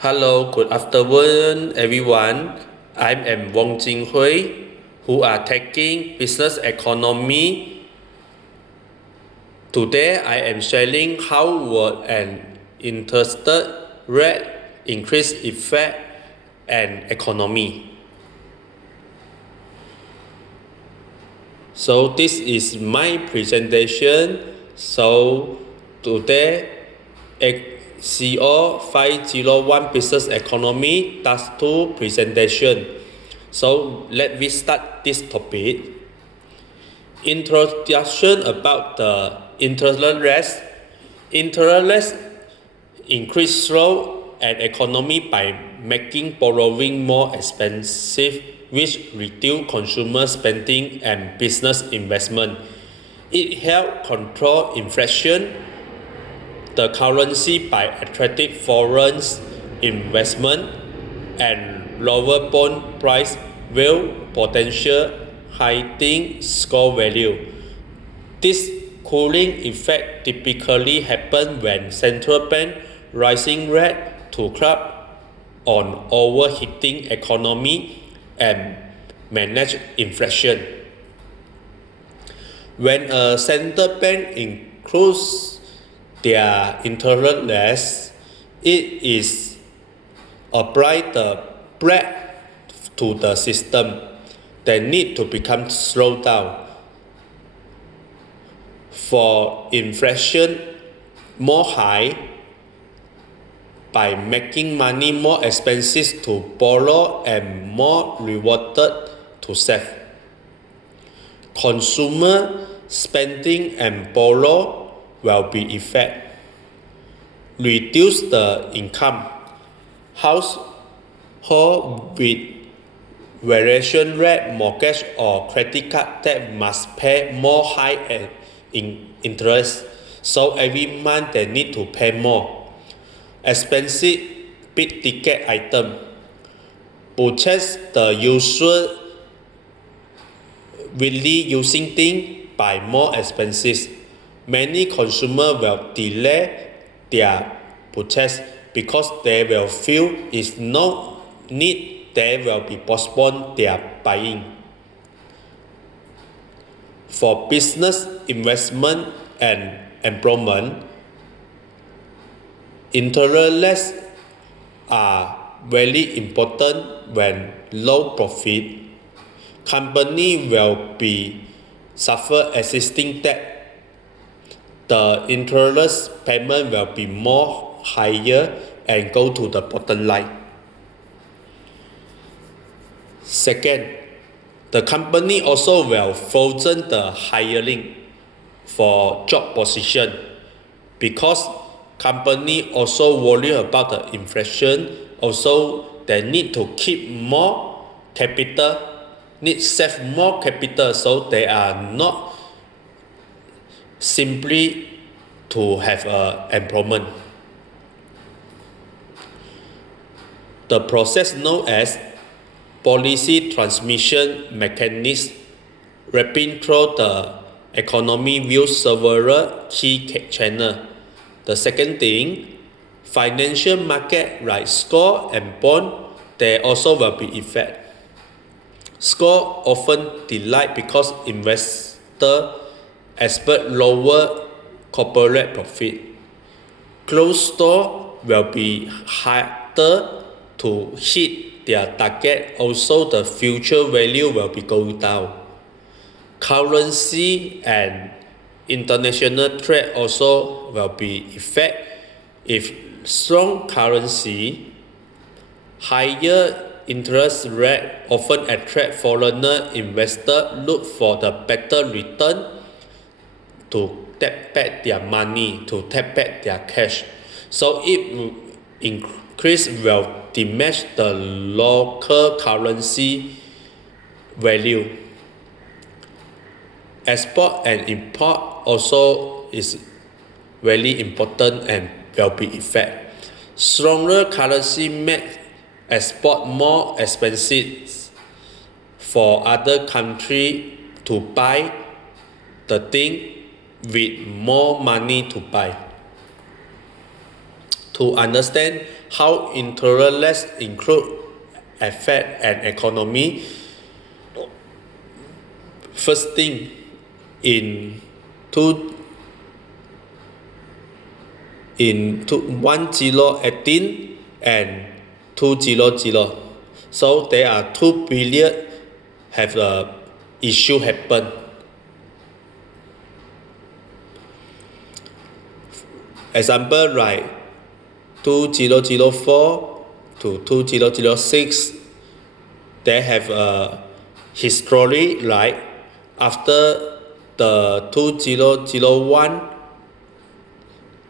Hello, good afternoon, everyone. I am Wong Jing Hui, who are taking business economy. Today, I am sharing how will an interest rate increase effect an economy. So this is my presentation. So today, CO 501 Business Economy Task 2 presentation. So let me start this topic. Introduction about the interest rate. Interest rate increase slow an economy by making borrowing more expensive, which reduce consumer spending and business investment. It helps control inflation, the currency by attracting foreign investment, and lower bond price will potential hiding score value. This cooling effect typically happens when central bank rising rate to curb on overheating economy and manage inflation. When a central bank increases their interest rate, it is apply the brake to the system that need to become slowed down. For inflation more high, by making money more expensive to borrow and more rewarded to save. Consumer spending and borrow will be effect. Reduce the income. Household with variation rate mortgage or credit card debt must pay more high interest, so every month they need to pay more. Expensive big ticket item. Purchase the usual really using thing by more expensive. Many consumers will delay their purchase because they will feel if no need, they will be postpone their buying. For business investment and employment, interest rates are very important when low profit. Company will be suffer existing debt. The interest payment will be more higher and go to the bottom line. Second, the company also will frozen the hiring for job position because company also worry about the inflation. Also, they need to keep more capital, need save more capital, so they are not simply to have employment. The process known as policy transmission mechanism wrapping through the economy view several key channels. The second thing, financial market like score and bond, they also will be effect. Score often delayed because investors expect lower corporate profit. Closed store will be harder to hit their target. Also, the future value will be go down. Currency and international trade also will be effect. If strong currency, higher interest rate often attract foreigner investors look for the better return to tap back their money, to tap back their cash. So it increase will diminish the local currency value. Export and import also is very important and will be effect. Stronger currency make export more expensive for other country to buy the thing with more money to buy. To understand how interest include affect an economy, first thing in 1018 and 200. So there are 2 billion have the issue happen. Example like 2004 to 2006, they have a history like after the 2001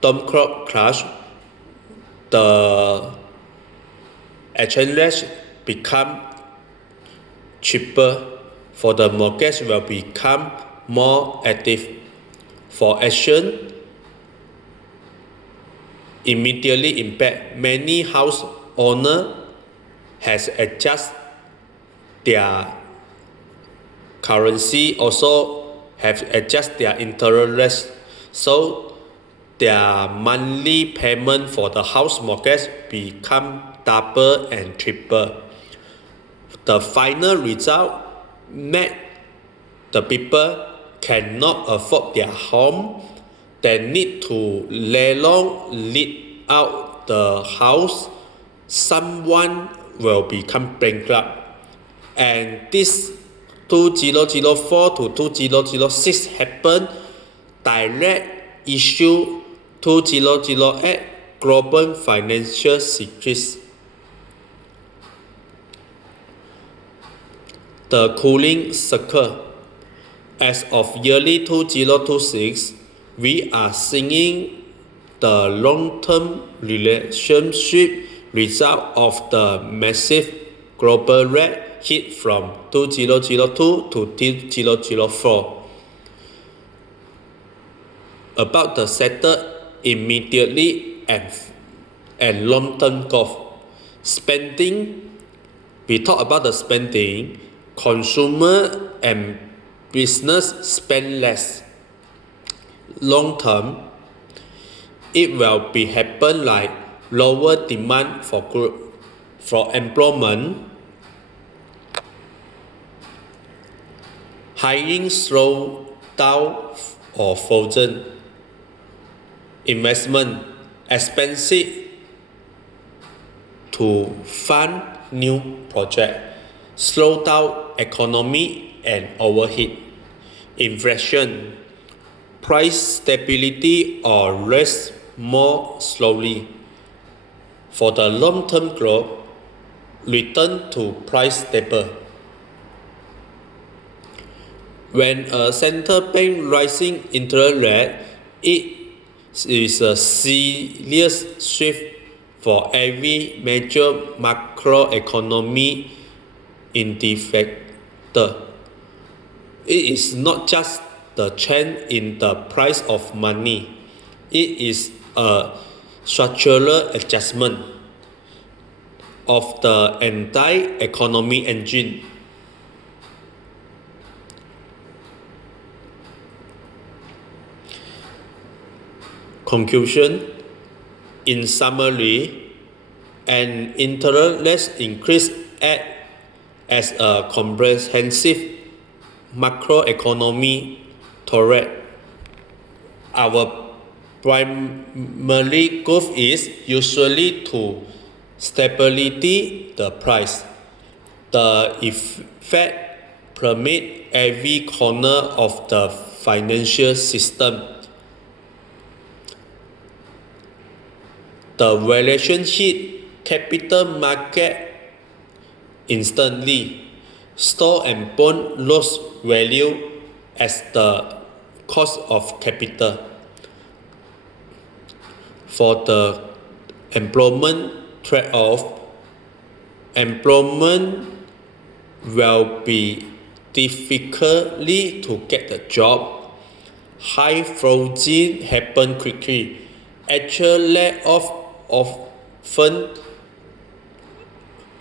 dot crash, the exchange rate become cheaper, for the mortgage will become more active. For action, immediately impact many house owner has adjust their currency, also have adjust their interest rate, so their monthly payment for the house mortgage become double and triple. The final result make the people cannot afford their home. They need to let out the house. Someone will become bankrupt. And this 2004 to 2006 happened direct issue 2008 global financial crisis. The cooling cycle. As of yearly 2026, we are seeing the long-term relationship result of the massive global rate hit from 2002 to 2004. About the sector immediately and long-term goal. Spending, we talk about the spending. Consumer and business spend less. Long term, it will be happen like lower demand for employment, hiring slow down or frozen, investment expensive to fund new project, slow down economy and overheat, inflation, price stability or rise more slowly. For the long-term growth, return to price stable. When a central bank rising interest rate, it is a serious shift for every major macroeconomy indicator. It is not just the change in the price of money. It is a structural adjustment of the entire economy engine. Conclusion. In summary, an interest rate increase acts as a comprehensive macroeconomy threat. Our primary goal is usually to stability the price. The effect permeates every corner of the financial system. The relationship capital market instantly. Stock and bond lose value as the cost of capital. For the employment trade-off, employment will be difficultly to get a job. High frozen happen quickly. Actual layoff often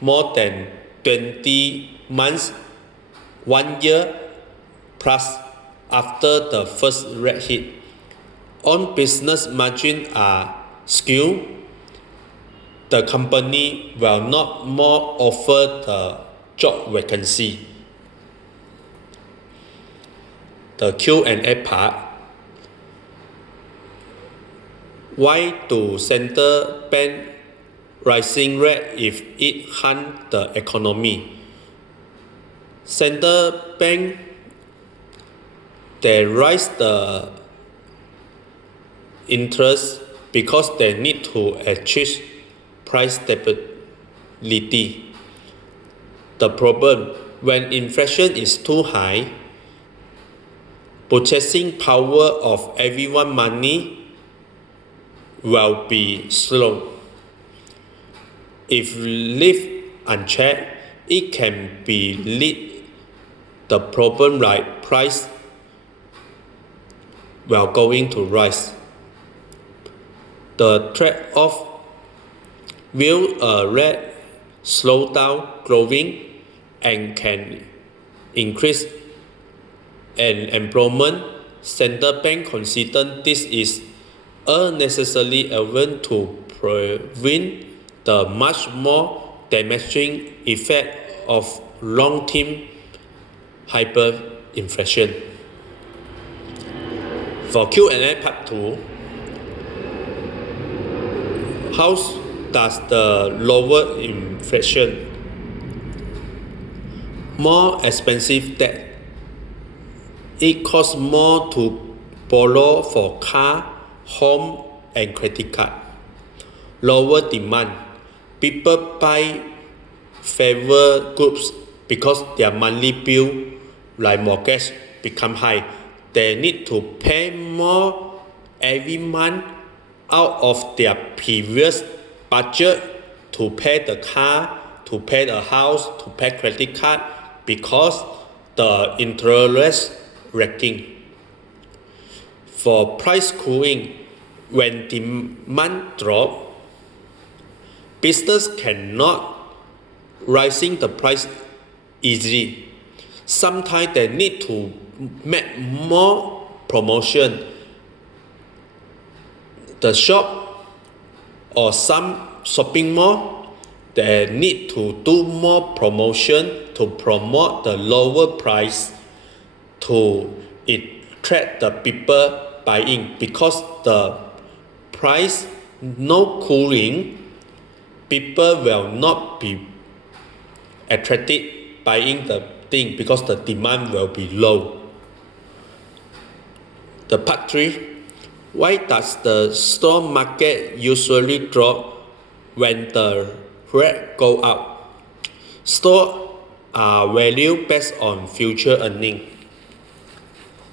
more than 20 months, 1 year plus after the first rate hit. On business margins are skewed. the company will not more offer the job vacancy. The Q&A part. Why do central bank rising rate if it harm the economy? Central bank, they rise the interest because they need to achieve price stability. The problem, when inflation is too high, purchasing power of everyone's money will be slow. If left unchecked, it can be lead the problem like price will going to rise. The trade-off, will a rate slow down growing and can increase employment? Central bank consider this is a necessary event to prevent the much more damaging effect of long-term hyperinflation. For Q&A part 2, how does the lower inflation, more expensive debt, it costs more to borrow for car, home and credit card. Lower demand, people buy favor goods because their monthly bill like mortgage become high. They need to pay more every month out of their previous budget to pay the car, to pay the house, to pay credit card because the interest ranking. For price cooling, when demand drop, business cannot raising the price easily. Sometimes they need to make more promotion. The shop or some shopping mall, they need to do more promotion to promote the lower price to attract the people buying, because the price no cooling, people will not be attracted buying the thing because the demand will be low. The part 3, why does the stock market usually drop when the rate go up? Stocks are valued based on future earnings.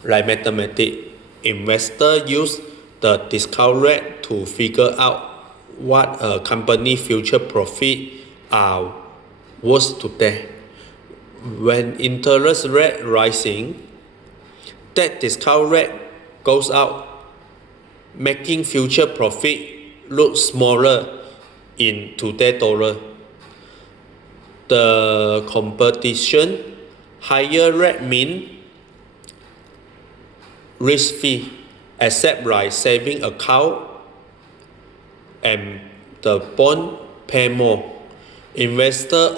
Like mathematics, investors use the discount rate to figure out what a company's future profit are worth today. When interest rate rising, that discount rate goes out, making future profit look smaller in today's dollar. The competition, higher rate mean risk free, except like saving account and the bond pay more. Investors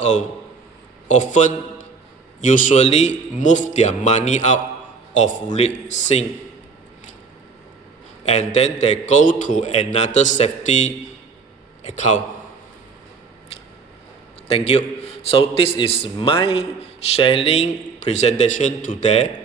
often usually move their money out of risking and then they go to another safety account. Thank you. So this is my sharing presentation today.